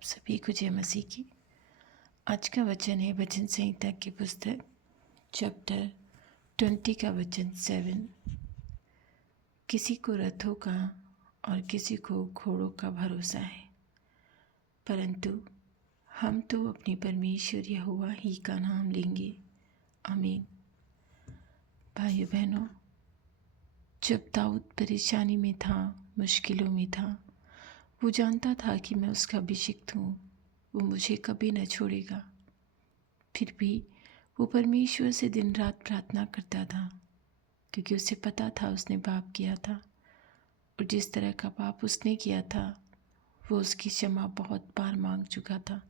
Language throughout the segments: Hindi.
आप सभी को जय मसीह की। आज का वचन है वचन संहिता की पुस्तक चैप्टर 20 का वचन 7। किसी को रथों का और किसी को घोड़ों का भरोसा है, परंतु हम तो अपने परमेश्वर यहोवा ही का नाम लेंगे। आमीन। भाइयों बहनों, जब दाऊद परेशानी में था, मुश्किलों में था, वो जानता था कि मैं उसका अभिषिक्त हूँ, वो मुझे कभी न छोड़ेगा। फिर भी वो परमेश्वर से दिन रात प्रार्थना करता था, क्योंकि उसे पता था उसने पाप किया था और जिस तरह का पाप उसने किया था वो उसकी क्षमा बहुत बार मांग चुका था।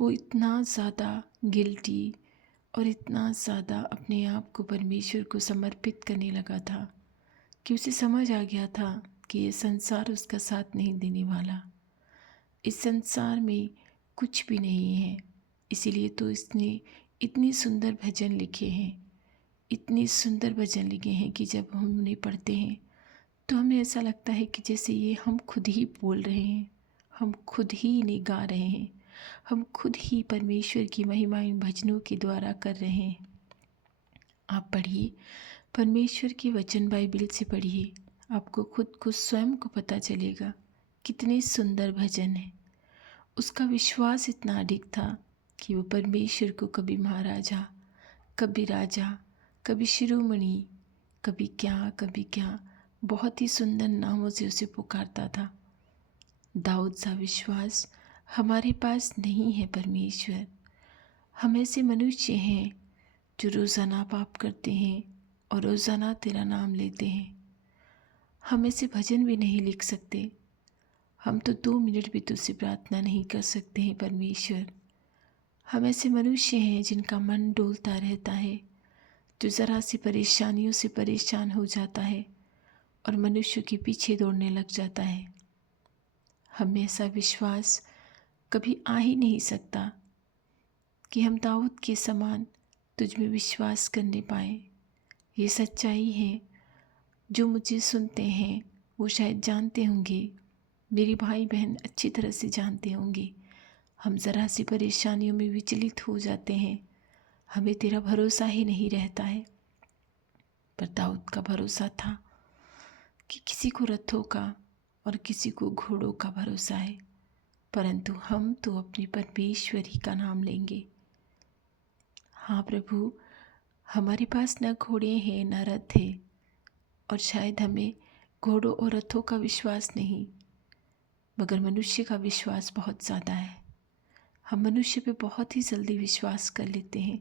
वो इतना ज़्यादा गिल्टी और इतना ज़्यादा अपने आप को परमेश्वर को समर्पित करने लगा था कि उसे समझ आ गया था कि ये संसार उसका साथ नहीं देने वाला, इस संसार में कुछ भी नहीं है। इसीलिए तो इसने इतनी सुंदर भजन लिखे हैं, इतने सुंदर भजन लिखे हैं कि जब हम उन्हें पढ़ते हैं तो हमें ऐसा लगता है कि जैसे ये हम खुद ही बोल रहे हैं, हम खुद ही इन्हें गा रहे हैं, हम खुद ही परमेश्वर की महिमा इन भजनों के द्वारा कर रहे हैं। आप पढ़िए, परमेश्वर की वचन बाइबल से पढ़िए, आपको खुद को स्वयं को पता चलेगा कितने सुंदर भजन हैं। उसका विश्वास इतना अधिक था कि वो परमेश्वर को कभी महाराजा, कभी राजा, कभी शिरोमणि, कभी क्या बहुत ही सुंदर नामों से उसे पुकारता था। दाऊद सा विश्वास हमारे पास नहीं है परमेश्वर। हम ऐसे मनुष्य हैं जो रोज़ाना पाप करते हैं और रोज़ाना तेरा नाम लेते हैं। हम ऐसे भजन भी नहीं लिख सकते, हम तो 2 मिनट भी तुझसे प्रार्थना नहीं कर सकते हैं परमेश्वर। हम ऐसे मनुष्य हैं जिनका मन डोलता रहता है, जो ज़रा सी परेशानियों से परेशान हो जाता है और मनुष्य के पीछे दौड़ने लग जाता है। हमें ऐसा विश्वास कभी आ ही नहीं सकता कि हम दाऊद के समान तुझ में विश्वास करने पाएँ। ये सच्चाई है। जो मुझे सुनते हैं वो शायद जानते होंगे, मेरे भाई बहन अच्छी तरह से जानते होंगे। हम ज़रा सी परेशानियों में विचलित हो जाते हैं, हमें तेरा भरोसा ही नहीं रहता है। पर दाऊद का भरोसा था कि किसी को रथों का और किसी को घोड़ों का भरोसा है, परंतु हम तो अपने परमेश्वर ही का नाम लेंगे। हाँ प्रभु, हमारे पास न घोड़े हैं न रथ है, और शायद हमें घोड़ों और रथों का विश्वास नहीं, मगर मनुष्य का विश्वास बहुत ज़्यादा है। हम मनुष्य पे बहुत ही जल्दी विश्वास कर लेते हैं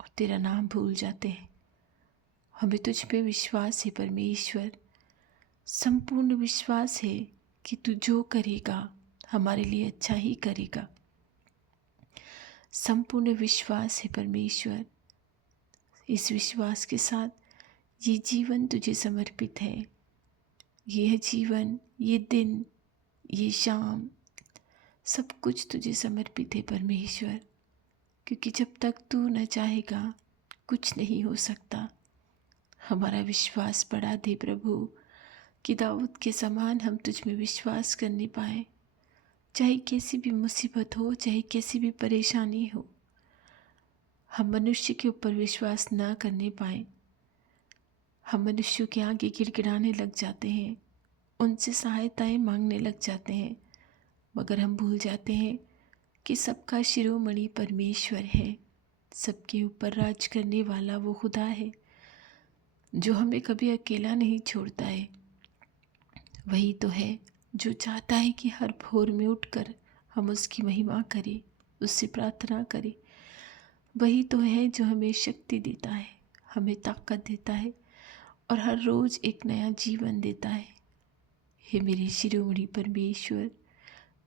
और तेरा नाम भूल जाते हैं। हमें तुझ पे विश्वास है परमेश्वर, संपूर्ण विश्वास है कि तू जो करेगा हमारे लिए अच्छा ही करेगा। संपूर्ण विश्वास है परमेश्वर। इस विश्वास के साथ ये जीवन तुझे समर्पित है। यह जीवन, ये दिन, ये शाम, सब कुछ तुझे समर्पित है परमेश्वर, क्योंकि जब तक तू न चाहेगा कुछ नहीं हो सकता। हमारा विश्वास बढ़ा दे प्रभु, कि दाऊद के समान हम तुझ में विश्वास करने पाए। चाहे कैसी भी मुसीबत हो, चाहे कैसी भी परेशानी हो, हम मनुष्य के ऊपर विश्वास ना करने पाए। हम मनुष्यों के आगे गिड़गिड़ाने लग जाते हैं, उनसे सहायताएं मांगने लग जाते हैं, मगर हम भूल जाते हैं कि सबका शिरोमणि परमेश्वर है। सबके ऊपर राज करने वाला वो खुदा है, जो हमें कभी अकेला नहीं छोड़ता है। वही तो है जो चाहता है कि हर भोर में उठकर हम उसकी महिमा करें, उससे प्रार्थना करें। वही तो है जो हमें शक्ति देता है, हमें ताकत देता है और हर रोज़ एक नया जीवन देता है। हे मेरे शिरोमणि परमेश्वर,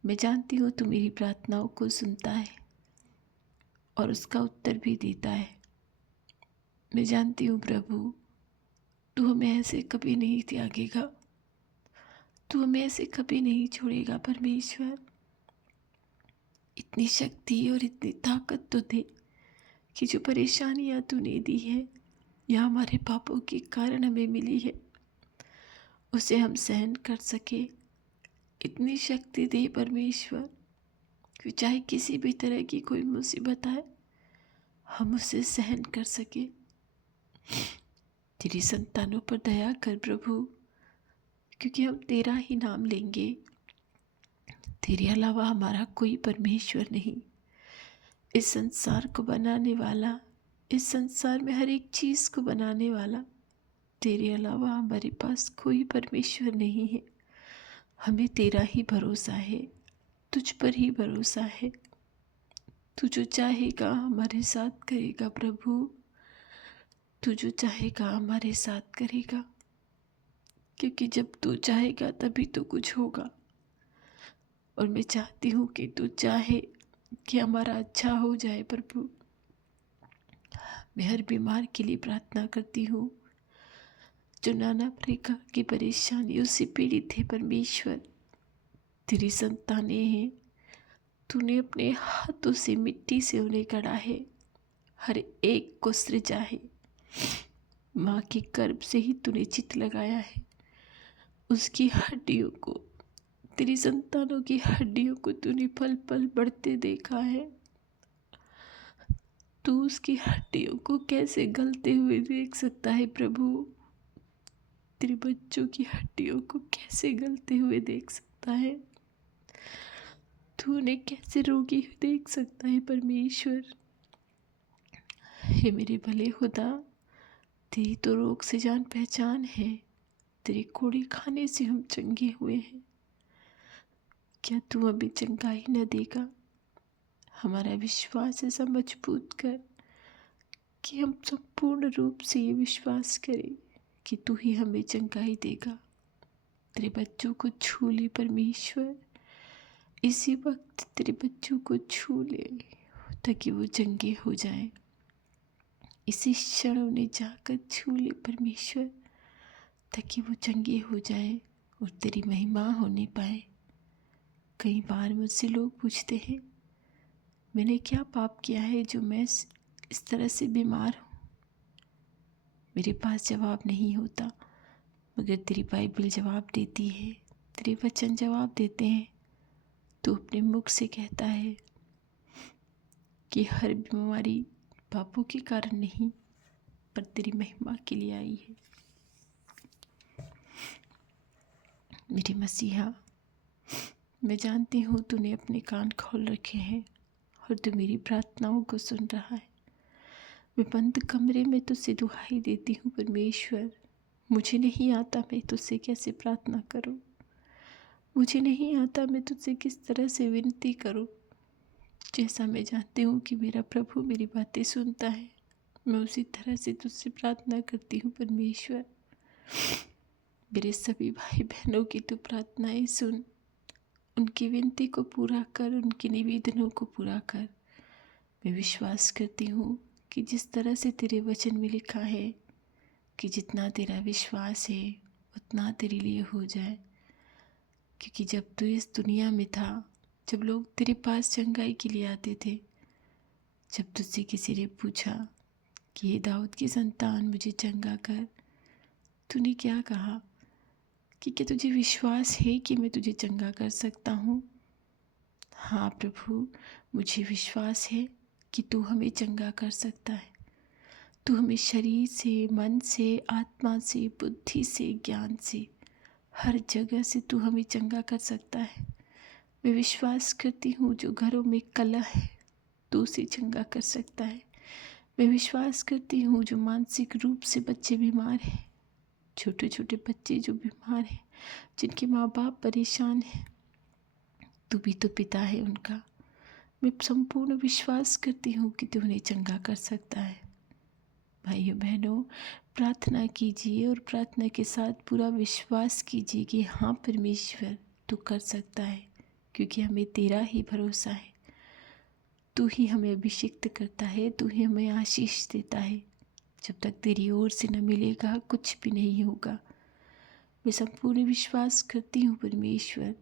मैं जानती हूँ तू मेरी प्रार्थनाओं को सुनता है और उसका उत्तर भी देता है। मैं जानती हूँ प्रभु, तू हमें ऐसे कभी नहीं त्यागेगा, तू हमें ऐसे कभी नहीं छोड़ेगा परमेश्वर। इतनी शक्ति और इतनी ताकत तो दे कि जो परेशानियाँ तूने दी है या हमारे पापों के कारण हमें मिली है, उसे हम सहन कर सके। इतनी शक्ति दे परमेश्वर कि चाहे किसी भी तरह की कोई मुसीबत आए, हम उसे सहन कर सके। तेरी संतानों पर दया कर प्रभु, क्योंकि हम तेरा ही नाम लेंगे। तेरे अलावा हमारा कोई परमेश्वर नहीं। इस संसार को बनाने वाला, इस संसार में हर एक चीज़ को बनाने वाला, तेरे अलावा हमारे पास कोई परमेश्वर नहीं है। हमें तेरा ही भरोसा है, तुझ पर ही भरोसा है। तू जो चाहेगा हमारे साथ करेगा प्रभु, तू जो चाहेगा हमारे साथ करेगा, क्योंकि जब तू चाहेगा तभी तो कुछ होगा। और मैं चाहती हूँ कि तू चाहे कि हमारा अच्छा हो जाए प्रभु। मैं हर बीमार के लिए प्रार्थना करती हूँ जो नाना प्रकार की परेशानियों से पीड़ित है। परमेश्वर, तेरी संतानें हैं, तूने अपने हाथों से मिट्टी से उन्हें गढ़ा है, हर एक को सृजा है। माँ के गर्भ से ही तूने चित लगाया है। उसकी हड्डियों को, तेरी संतानों की हड्डियों को तूने पल पल बढ़ते देखा है। तू उसकी हड्डियों को कैसे गलते हुए देख सकता है प्रभु? तेरे बच्चों की हड्डियों को कैसे गलते हुए देख सकता है? तू उन्हें कैसे रोगी हुए देख सकता है परमेश्वर? हे मेरे भले खुदा, तेरी तो रोग से जान पहचान है। तेरे कोड़े खाने से हम चंगे हुए हैं। क्या तू अभी चंगाई न देगा? हमारा विश्वास ऐसा मजबूत कर कि हम संपूर्ण रूप से ये विश्वास करें कि तू ही हमें चंगाई देगा। तेरे बच्चों को छू ले परमेश्वर, इसी वक्त तेरे बच्चों को छू ले ताकि वो चंगे हो जाएं। इसी क्षण उन्हें जाकर छू ले परमेश्वर, ताकि वो चंगे हो जाएं और तेरी महिमा होने पाए। कई बार मुझसे लोग पूछते हैं, मैंने क्या पाप किया है जो मैं इस तरह से बीमार हूँ? मेरे पास जवाब नहीं होता, मगर तेरी बाइबल जवाब देती है, तेरे वचन जवाब देते हैं। तू अपने मुख से कहता है कि हर बीमारी पापों के कारण नहीं, पर तेरी महिमा के लिए आई है। मेरी मसीहा, मैं जानती हूँ तूने अपने कान खोल रखे हैं और तू मेरी प्रार्थनाओं को सुन रहा है। मैं बंद कमरे में तुझसे दुहाई देती हूँ परमेश्वर, मुझे नहीं आता मैं तुझसे कैसे प्रार्थना करूँ, मुझे नहीं आता मैं तुझसे किस तरह से विनती करूँ। जैसा मैं जानती हूँ कि मेरा प्रभु मेरी बातें सुनता है, मैं उसी तरह से तुझसे प्रार्थना करती हूँ परमेश्वर। मेरे सभी भाई बहनों की तू प्रार्थनाएं सुन, उनकी विनती को पूरा कर, उनके निवेदनों को पूरा कर। मैं विश्वास करती हूँ कि जिस तरह से तेरे वचन में लिखा है कि जितना तेरा विश्वास है उतना तेरे लिए हो जाए। क्योंकि जब तू इस दुनिया में था, जब लोग तेरे पास चंगाई के लिए आते थे, जब तुझसे किसी ने पूछा कि ये दाऊद की संतान मुझे चंगा कर, तूने क्या कहा कि क्या तुझे विश्वास है कि मैं तुझे चंगा कर सकता हूँ? हाँ प्रभु, मुझे विश्वास है कि तू हमें चंगा कर सकता है। तू हमें शरीर से, मन से, आत्मा से, बुद्धि से, ज्ञान से, हर जगह से तू हमें चंगा कर सकता है। मैं विश्वास करती हूँ जो घरों में कलह है, तू उसे चंगा कर सकता है। मैं विश्वास करती हूँ जो मानसिक रूप से बच्चे बीमार हैं, छोटे छोटे बच्चे जो बीमार हैं, जिनके माँ बाप परेशान हैं, तू भी तो पिता है उनका। मैं संपूर्ण विश्वास करती हूँ कि तू उन्हें चंगा कर सकता है। भाइयों बहनों, प्रार्थना कीजिए और प्रार्थना के साथ पूरा विश्वास कीजिए कि हाँ परमेश्वर तू कर सकता है, क्योंकि हमें तेरा ही भरोसा है। तू ही हमें अभिषिक्त करता है, तू ही हमें आशीष देता है। जब तक तेरी ओर से न मिलेगा कुछ भी नहीं होगा। मैं संपूर्ण विश्वास करती हूँ परमेश्वर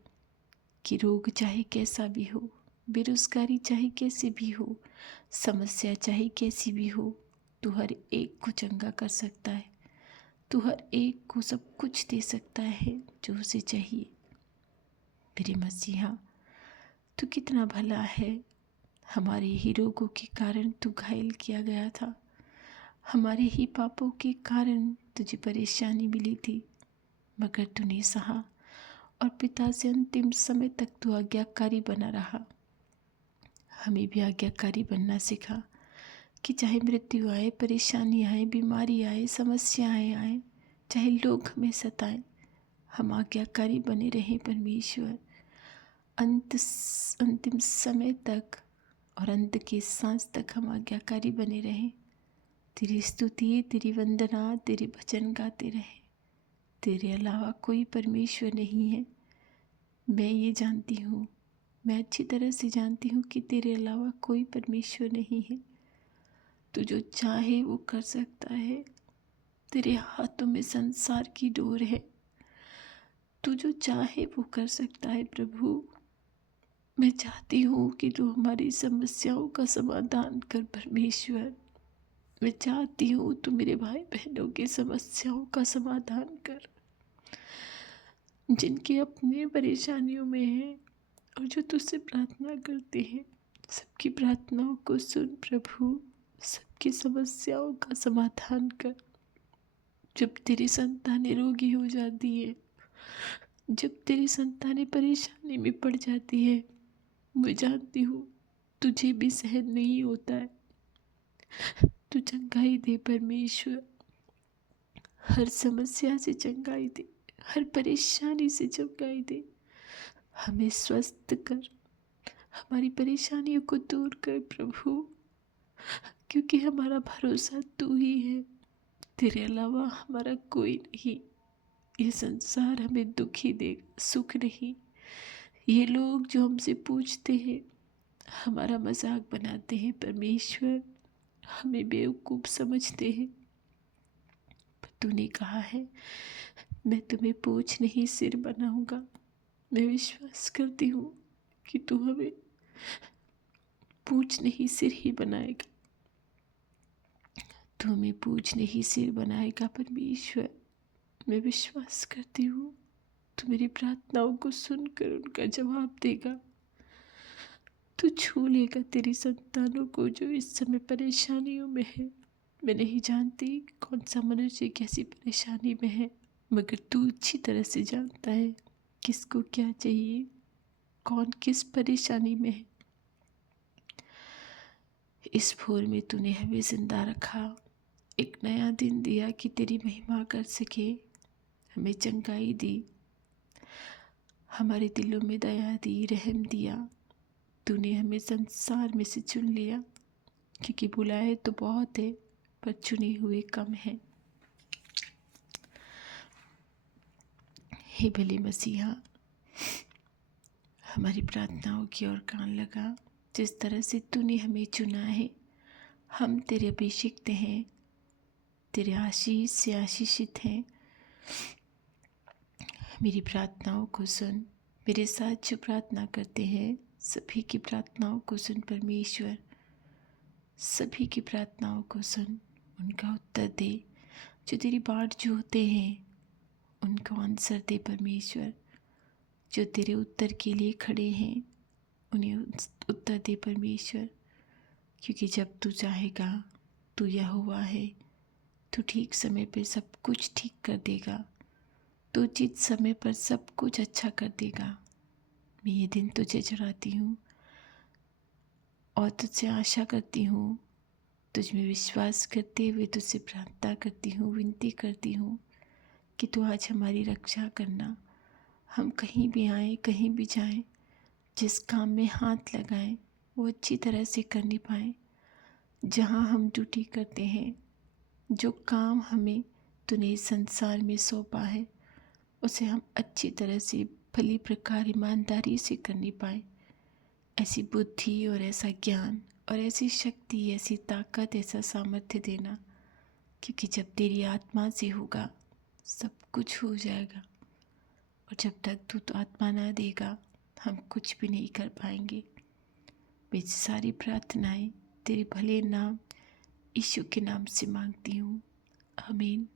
कि रोग चाहे कैसा भी हो, बेरोजगारी चाहे कैसी भी हो, समस्या चाहे कैसी भी हो, तू हर एक को चंगा कर सकता है। तू हर एक को सब कुछ दे सकता है जो उसे चाहिए। मेरे मसीहा, तू कितना भला है। हमारे ही रोगों के कारण तू घायल किया गया था, हमारे ही पापों के कारण तुझे परेशानी मिली थी, मगर तूने सहा और पिता से अंतिम समय तक तू आज्ञाकारी बना रहा। हमें भी आज्ञाकारी बनना सिखा कि चाहे मृत्यु आए, परेशानी आए, बीमारी आए, समस्याएं आए, चाहे लोग हमें सताएं, हम आज्ञाकारी बने रहें परमेश्वर। अंतिम समय तक और अंत की सांस तक हम आज्ञाकारी बने रहें। तेरी स्तुति, तेरी वंदना, तेरे भजन गाते रहें। तेरे अलावा कोई परमेश्वर नहीं है। मैं ये जानती हूँ, मैं अच्छी तरह से जानती हूँ कि तेरे अलावा कोई परमेश्वर नहीं है। तू जो चाहे वो कर सकता है। तेरे हाथों में संसार की डोर है। तू जो चाहे वो कर सकता है प्रभु। मैं चाहती हूँ कि तू हमारी समस्याओं का समाधान कर परमेश्वर। मैं चाहती हूँ तू मेरे भाई बहनों की समस्याओं का समाधान कर, जिनके अपने परेशानियों में हैं और जो तुझसे प्रार्थना करते हैं। सबकी प्रार्थनाओं को सुन प्रभु, सबकी समस्याओं का समाधान कर। जब तेरी संतानें रोगी हो जाती है, जब तेरी संतानें परेशानी में पड़ जाती है, मैं जानती हूँ तुझे भी सहन नहीं होता है। तू चंगाई दे परमेश्वर, हर समस्या से चंगाई दे, हर परेशानी से चंगाई दे। हमें स्वस्थ कर, हमारी परेशानियों को दूर कर प्रभु, क्योंकि हमारा भरोसा तू ही है। तेरे अलावा हमारा कोई नहीं। ये संसार हमें दुख ही देगा, सुख नहीं। ये लोग जो हमसे पूछते हैं, हमारा मजाक बनाते हैं परमेश्वर, हमें बेवकूफ़ समझते हैं। पर तूने कहा है मैं तुम्हें पूछ नहीं सिर बनाऊंगा। मैं विश्वास करती हूँ कि तू हमें पूछ नहीं सिर ही बनाएगा। तू हमें पूछ नहीं सिर बनाएगा परमेश्वर। मैं विश्वास करती हूँ तू मेरी प्रार्थनाओं को सुनकर उनका जवाब देगा। तू छू लेगा तेरी संतानों को जो इस समय परेशानियों में है। मैं नहीं जानती कौन सा मनुष्य कैसी परेशानी में है, मगर तू अच्छी तरह से जानता है किसको क्या चाहिए, कौन किस परेशानी में है। इस भोर में तूने हमें जिंदा रखा, एक नया दिन दिया कि तेरी महिमा कर सके। हमें चंगाई दी, हमारे दिलों में दया दी, रहम दिया। तूने हमें संसार में से चुन लिया, क्योंकि बुलाए तो बहुत है पर चुने हुए कम हैं। हे भले मसीहा, हमारी प्रार्थनाओं की ओर कान लगा। जिस तरह से तूने हमें चुना है, हम तेरे अभिषिक्त हैं, तेरे आशीष से आशीषित हैं। मेरी प्रार्थनाओं को सुन। मेरे साथ जो प्रार्थना करते हैं सभी की प्रार्थनाओं को सुन परमेश्वर। सभी की प्रार्थनाओं को सुन, उनका उत्तर दे। जो तेरी बाट जो होते हैं उनको आंसर दे परमेश्वर। जो तेरे उत्तर के लिए खड़े हैं उन्हें उत्तर दे परमेश्वर, क्योंकि जब तू चाहेगा, तू यहोवा है। तू ठीक समय पर सब कुछ ठीक कर देगा। तू उचित समय पर सब कुछ अच्छा कर देगा। मैं ये दिन तुझे चढ़ाती हूँ और तुझसे आशा करती हूँ, तुझ में विश्वास करते हुए तुझसे प्रार्थना करती हूँ, विनती करती हूँ कि तू आज हमारी रक्षा करना। हम कहीं भी आएँ, कहीं भी जाएं, जिस काम में हाथ लगाएं वो अच्छी तरह से करने पाएँ। जहाँ हम ड्यूटी करते हैं, जो काम हमें तूने इस संसार में सौंपा है, उसे हम अच्छी तरह से भली प्रकार ईमानदारी से करने पाएँ। ऐसी बुद्धि और ऐसा ज्ञान और ऐसी शक्ति, ऐसी ताकत, ऐसा सामर्थ्य देना, क्योंकि जब तेरी आत्मा से होगा सब कुछ हो जाएगा। और जब तक तू तो आत्मा ना देगा हम कुछ भी नहीं कर पाएंगे। मेरी सारी प्रार्थनाएं तेरे भले नाम यीशु के नाम से मांगती हूँ। आमीन।